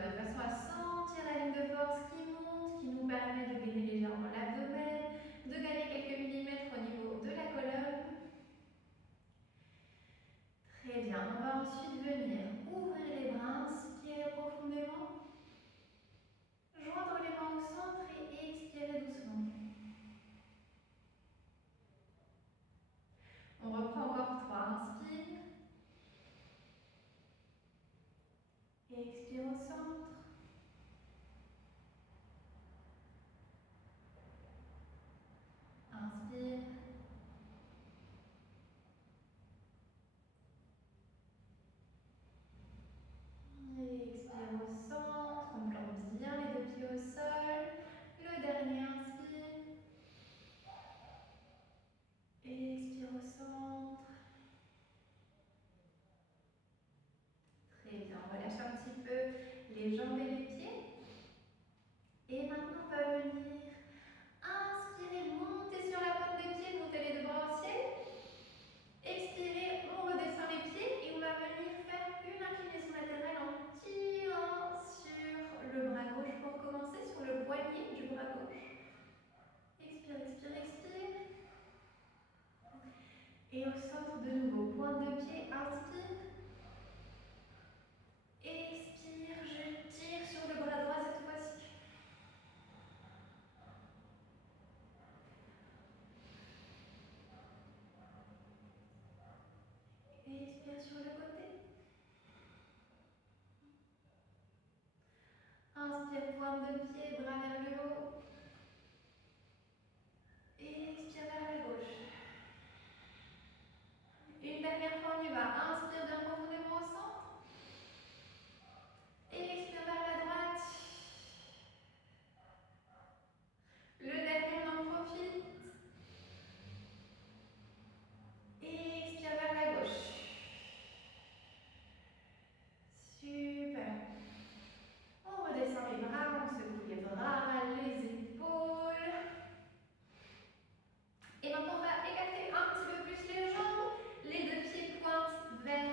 bien, de façon à sentir la ligne de force qui monte, qui nous permet de gainer légèrement l'abdomen, de gagner quelques millimètres au niveau de la colonne. Très bien, on va ensuite venir ouvrir les bras, inspirer profondément, joindre les mains au centre et expirer doucement. On reprend encore 3, inspire, expire au centre, inspire, expire au centre, on plante bien les deux pieds au sol, le dernier inspire, expire au centre, très bien, on relâche un petit peu les jambes et les pieds, et maintenant on va venir inspirer, monter sur la pointe des pieds, monter les deux bras au ciel, expirez, on redescend les pieds et on va venir faire une inclinaison latérale en tirant sur le bras gauche pour commencer, sur le poignet du bras gauche. Expire, expire, expire. Et au centre de nouveau, pointe de pied, inspire. Expire, je tire sur le bras droit cette fois-ci. Expire sur le côté. Inspire, pointe de pied, bras vers le haut. Expire vers la gauche. Une dernière fois, on y va. Inspire bien profondément au centre. Expire vers la droite. Le dernier, on en profite. Expire vers la gauche. Super. On redescend les bras, on secoue les bras, les épaules. Et maintenant, on va écarter un petit peu plus les jambes. Les deux pieds pointent vers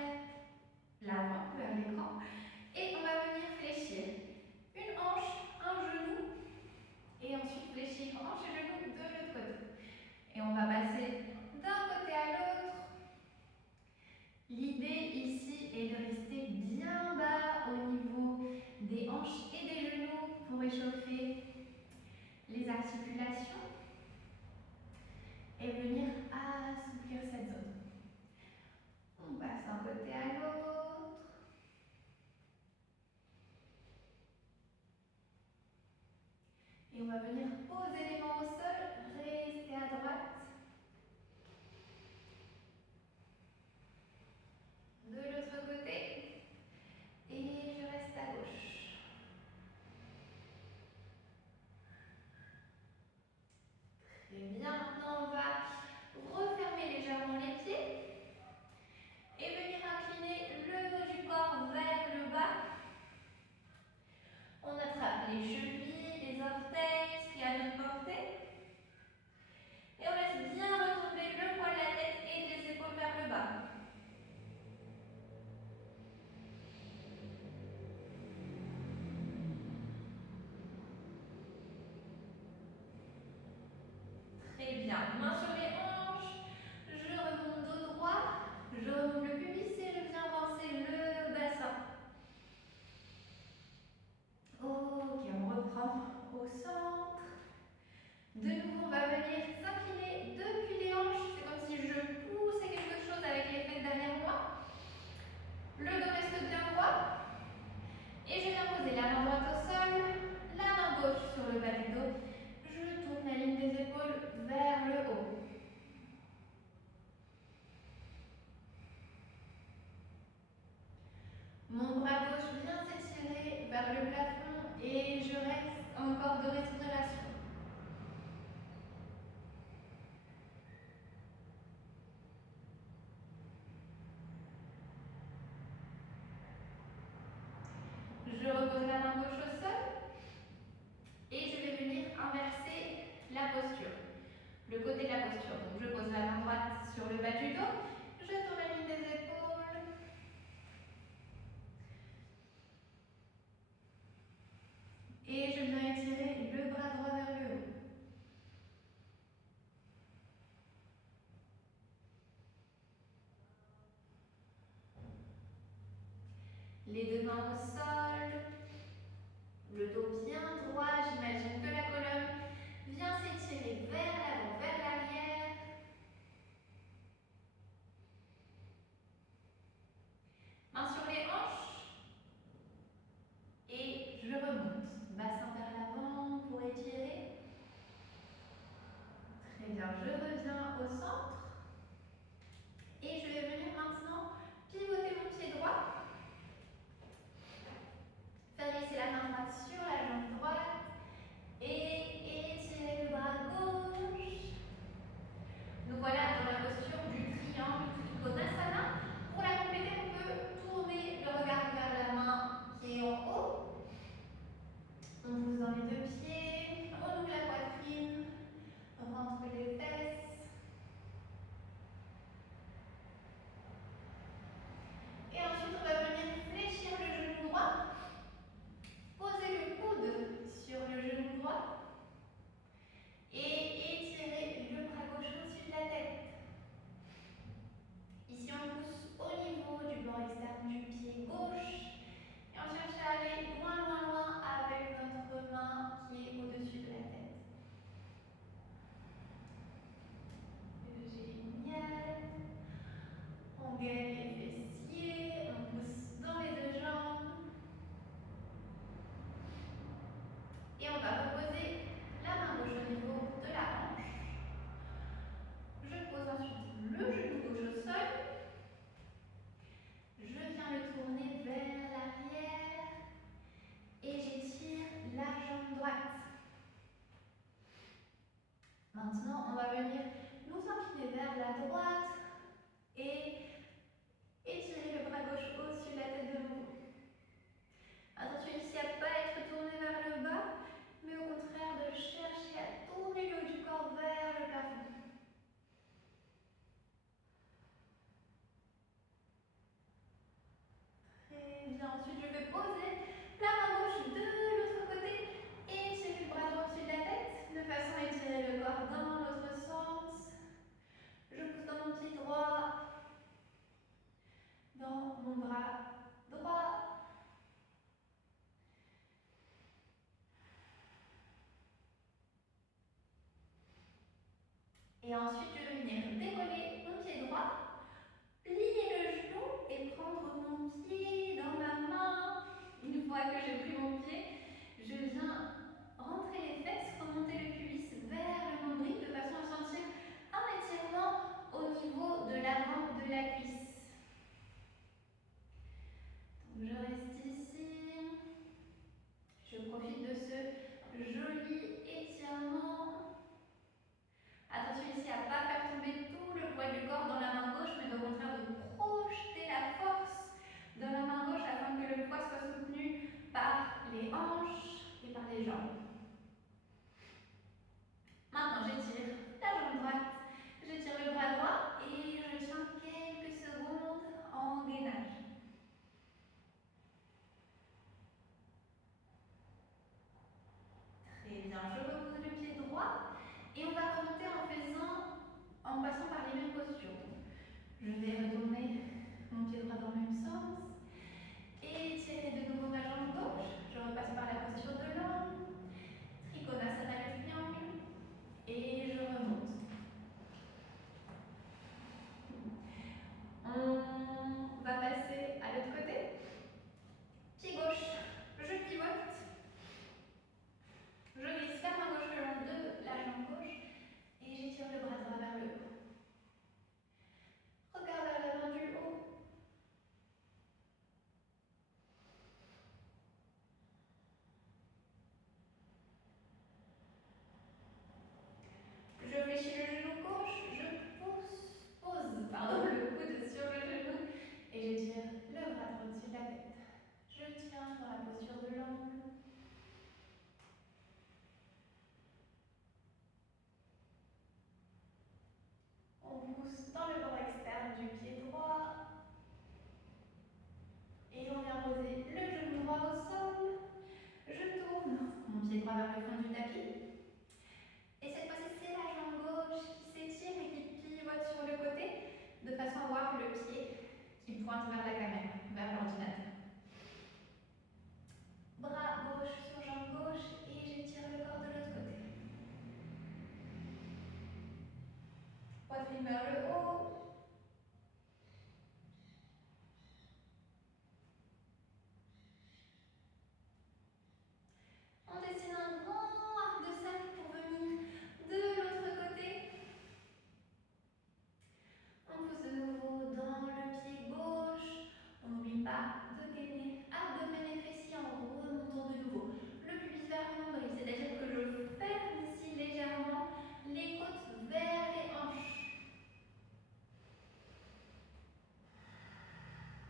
l'avant, vers l'écran. Et on va venir fléchir une hanche, un genou. Et ensuite fléchir hanche et genou de l'autre côté. Et on va passer d'un côté à l'autre. L'idée ici est de rester bien bas au niveau des hanches et des genoux pour réchauffer les articulations et venir assouplir cette zone. On passe d'un côté à l'autre. Et on va venir poser les mains au sol, rester à droite. De l'autre côté. Et je reste à gauche. Très bien, maintenant on va refermer légèrement les pieds. Et venir incliner le haut du corps vers le bas. On attrape les chevilles, les orteils, ce qui est à notre portée. Et on laisse bien retomber le poids de la tête et les épaules vers le bas. Très bien. Main sur les hanches. Je remonte dos droit. Je remonte le pubis et je viens avancer le bassin. Ok, on reprend au centre. De nouveau, on va venir s'incliner depuis les hanches. C'est comme si je poussais quelque chose avec les fesses derrière moi. Le dos reste bien droit. Et je viens poser la main droite au sol, la main gauche sur le bas du dos. Je tourne la ligne des épaules vers le haut. Mon bras gauche vient s'étirer vers le plafond et je reste encore de respiration. Je repose la main gauche au sol et je vais venir inverser la posture. Le côté de la posture. Donc je pose la main droite sur le bas du dos, je tourne la ligne des épaules. Les deux mains au sol, le dos bien droit. J'imagine que la colonne vient s'étirer vers l'avant, vers l'arrière. Main sur les hanches. Et je remonte. Bassin vers l'avant pour étirer. Très bien, je reviens au centre. Et je vais venir maintenant pivoter mon pied droit. Faire glisser la main droite sur la jambe droite. Et étirer le bras gauche. Nous voilà dans la posture du triangle Trikonasana. Pour la compléter, on peut tourner le regard vers la main qui est en haut. On pousse dans les deux pieds, on ouvre la poitrine, on rentre les fesses. Et ensuite, on va venir fléchir le genou droit. Poser le coude sur le genou droit. Et étirer le bras gauche au-dessus de la tête. Ici, on pousse au niveau du bord externe du pied gauche. Et on cherche à aller loin, loin, loin avec notre main qui est au-dessus de la tête. Génial. On gagne les fessiers, on pousse dans les deux jambes. Et on va reposer la main gauche au niveau de la hanche. Je pose ensuite le genou gauche au sol. Je viens le tourner vers l'arrière. Et j'étire la jambe droite. Maintenant, on va venir nous incliner vers la droite et étirer le bras gauche au-dessus de la tête de nouveau. Attention ici à ne pas être tourné vers le bas, mais au contraire de chercher à tourner le haut du corps vers le plafond. Très bien. Ensuite, je vais poser la main gauche de l'autre côté et étirer le bras droit au-dessus de la tête de façon à étirer le corps dans l'autre sens. Je pousse dans mon pied droit, dans mon bras droit. Et ensuite, je vais venir décoller mon pied droit, plier le genou et prendre mon pied dans ma main. Une fois que j'ai pris mon pied, je viens rentrer les fesses, remonter le pubis vers le nombril de façon à sentir un étirement au niveau de l'avant de la cuisse. Donc je reste ici. Je profite de ce joli étirement. Attention ici à ne pas faire tomber tout le poids du corps dans la main gauche, mais au contraire de projeter la force dans la main gauche afin que le poids soit soutenu par les hanches et par les jambes. Maintenant, j'étire la jambe droite, j'étire le bras droit et je tiens quelques secondes en gainage. Très bien, je repose le pied droit et on va remonter en passant par les mêmes postures. Je vais retourner mon pied droit dans le même sens et étirer de nouveau ma jambe gauche. Je repasse par la posture de l'angle, Trikonasana le triangle et je remonte. On va passer à l'autre côté. Pied gauche, je pivote. Je glisse la main gauche le long de la jambe gauche et j'étire le bras droit vers le haut. Regard vers l'avant du haut. Je fléchis le genou gauche, je pose le coude sur le genou et j'étire le bras droit au-dessus de la tête. Je tiens dans la posture de l'angle. On pousse dans le bord externe du pied droit. Et on vient poser le genou droit au sol. Je tourne mon pied droit vers le fond du tapis. Et cette fois-ci, c'est la jambe gauche qui s'étire et qui pivote sur le côté de façon à voir le pied qui pointe vers la caméra, vers l'ordinateur. poitrine vers le haut. On dessine un grand arc de cercle pour venir de l'autre côté. On pousse de nouveau dans le pied gauche. On n'oublie pas de gainer abdomen et fessiers en remontant de nouveau le pubis vers le nombril. C'est-à-dire que je ferme ici légèrement les côtes vers les hanches.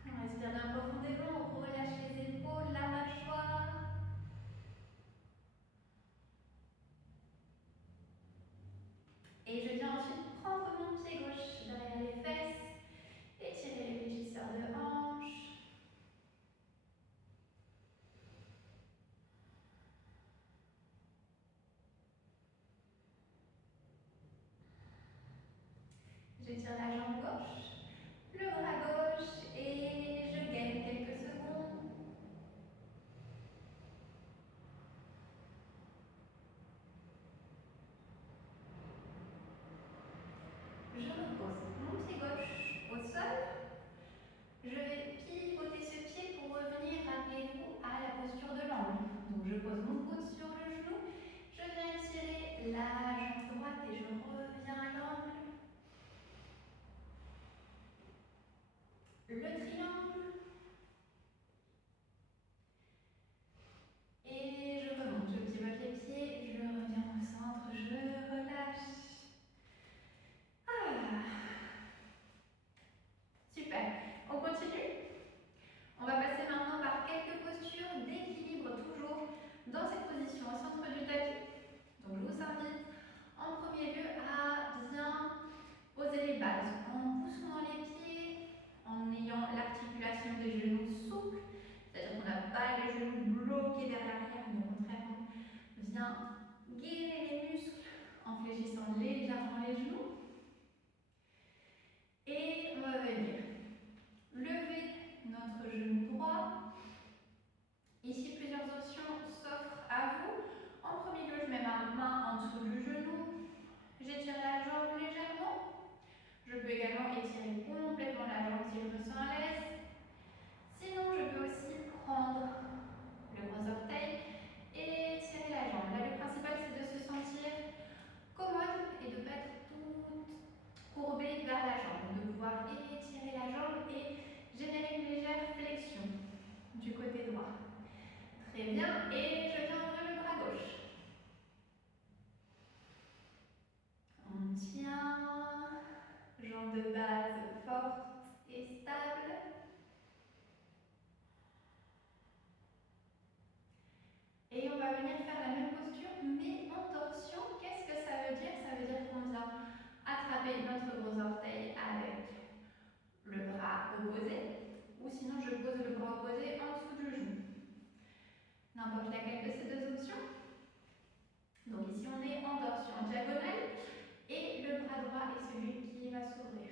On respire bien profondément, on relâche les épaules, la mâchoire. Et je viens ensuite prendre mon pied gauche derrière les fesses, étirer les fléchisseurs de hanches. J'étire la jambe gauche, le bras gauche et je gagne quelques secondes. Je repose mon pied gauche au sol. Je vais pivoter ce pied pour revenir, rappelez-vous, à la posture de l'angle. Donc je pose mon coude sur le genou, je viens étirer la jambe droite et je reviens à l'angle. Le triangle. Et je remonte, je pivote les pieds, je reviens au centre, je relâche. Ah. Super. On continue. On va passer maintenant par quelques postures d'équilibre, toujours dans cette position au centre du tapis. Donc je vous invite en premier lieu à bien poser les bases en poussant les pieds, en ayant l'articulation des genoux souple, c'est-à-dire qu'on n'a pas les genoux bloqués vers l'arrière, mais au contraire on vient gainer les muscles en fléchissant légèrement les genoux. Et on va venir lever notre genou droit. Ici, plusieurs options s'offrent à vous. En premier lieu, je mets ma main en dessous du genou. J'étire la jambe légèrement. Je peux également étirer complètement la jambe si je me sens à l'aise. Sinon, je peux aussi prendre le gros orteil et tirer la jambe. Là, le principal, c'est de se sentir commode et de ne pas être toute courbée vers la jambe. De pouvoir étirer la jambe et générer une légère flexion du côté droit. Très bien, et je viens ouvrir le bras gauche. On tient, jambe de base forte et stable. Et on va venir faire la même posture, mais en torsion. Qu'est-ce que ça veut dire? Ça veut dire qu'on vient attraper notre gros orteil avec le bras opposé, ou sinon je pose le bras opposé en dessous du genou. N'importe laquelle de ces deux options. Donc ici on est en torsion en diagonale et le bras droit est celui qui va s'ouvrir.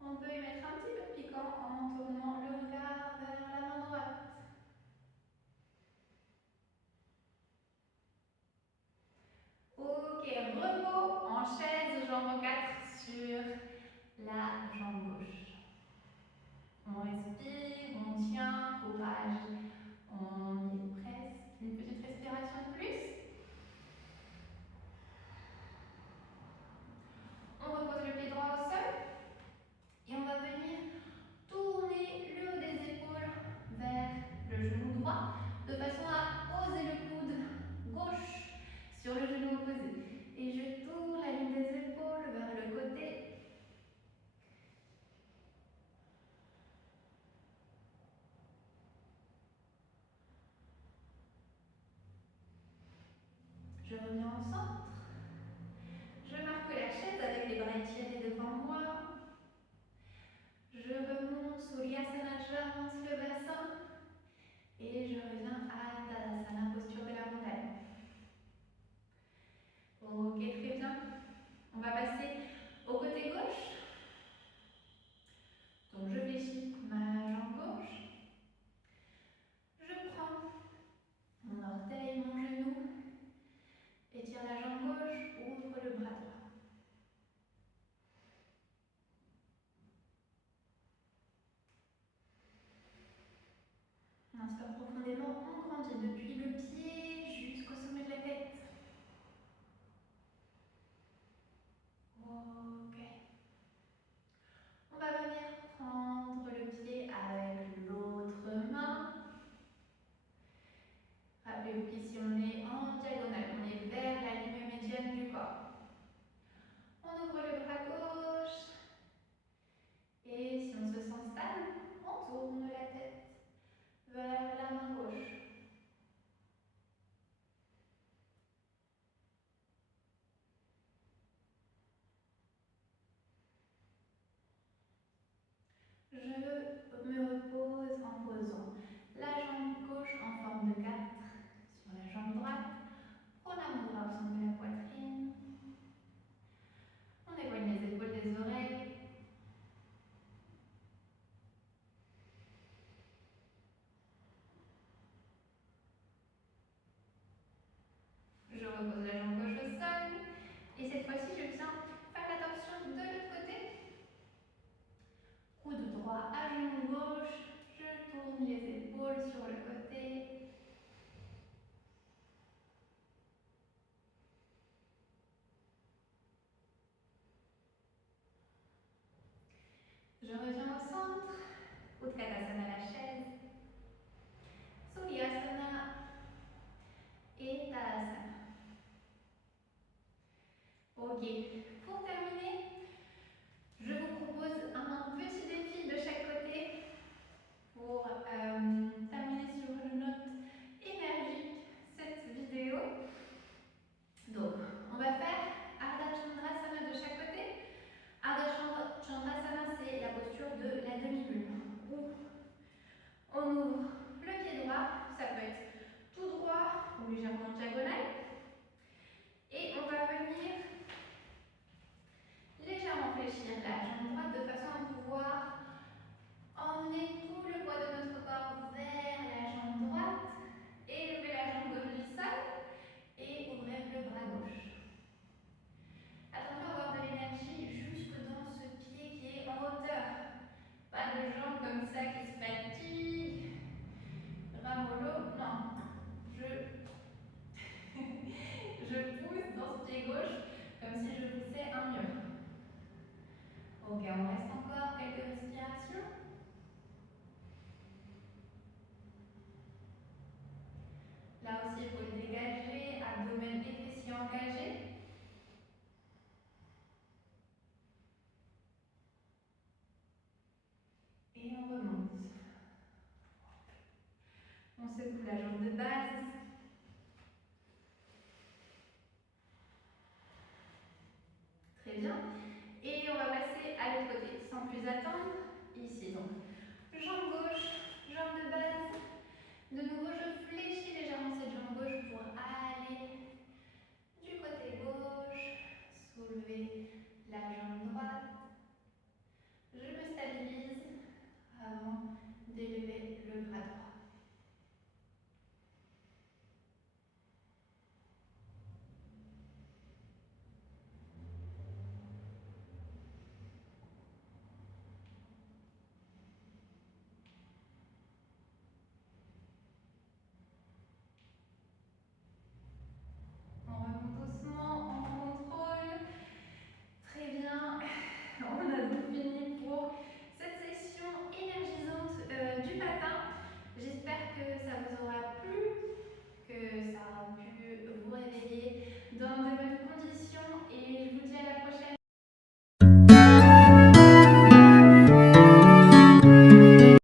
On peut y mettre un petit peu de piquant en tournant le regard vers la main droite. Ok, repos en chaise, jambe 4 sur la jambe gauche. On respire, on tient, courage, on y est presque. Une petite respiration de plus. On repose le pied droit au sol et on va venir tourner le haut des épaules vers le genou droit de façon à poser le coude gauche sur le genou opposé. Et je tourne la ligne des épaules vers le côté. Je reviens au centre. Je marque la chaise avec les bras étirés devant moi. Je remonte sous Uryasana, j'avance le bassin. Et je reviens à Tadasana, posture de la montagne. Ok, très bien. On va passer au côté gauche. Donc je fléchis ma jambe gauche. Je prends mon orteil, mon genou, étire la jambe gauche, ouvre le bras droit. Inspire profondément, on grandit depuis le pied jusqu'au sommet de la tête. Ok. On va venir prendre le pied avec l'autre main. Rappelez-vous qu'ici on est en diagonale, on est vers la ligne médiane du corps. On ouvre le bras gauche. Et si on se sent stable, on tourne la tête vers la main gauche. Je me repose en posant la jambe gauche en forme de 4 sur la jambe droite. Prends la mouvement de la poitrine. On éloigne les épaules des oreilles. Je repose la jambe gauche au sol. Et cette fois-ci, je viens faire la torsion de l'autre côté. Coude droit à genou gauche. Je tourne les épaules sur le côté. Je reviens au centre. Utkatasana, la chaise. Suryasana et Tadasana. Ok, pour terminer, je vous propose un petit défi de chaque côté pour terminer sur une note énergique cette vidéo. Donc, on va faire Ardha Chandrasana de chaque côté. Ardha Chandrasana, c'est la posture de la demi-lune où on ouvre le pied droit, ça peut être tout droit ou légèrement diagonal. Et on va venir légèrement fléchir la jambe droite de façon à pouvoir emmener tout le poids de notre corps vers la jambe droite, élever la jambe gauche du sol et ouvrir le bras gauche. Attention à avoir de l'énergie jusque dans ce pied qui est en hauteur. Pas de jambes comme ça qui se fatiguent. Bras mollo, non. Je pousse dans ce pied gauche comme si je poussais un mur. Ok, on reste encore quelques respirations. Là aussi, il faut le dégager, abdomen et fessiers engagés. Et on remonte. On secoue la jambe de base. Très bien. Et on va passer à l'autre côté, sans plus attendre. Ici, donc, jambe gauche, jambe de base. De nouveau, je fléchis légèrement cette jambe gauche pour aller du côté gauche, soulever la jambe droite. Je me stabilise avant d'élever le bras droit.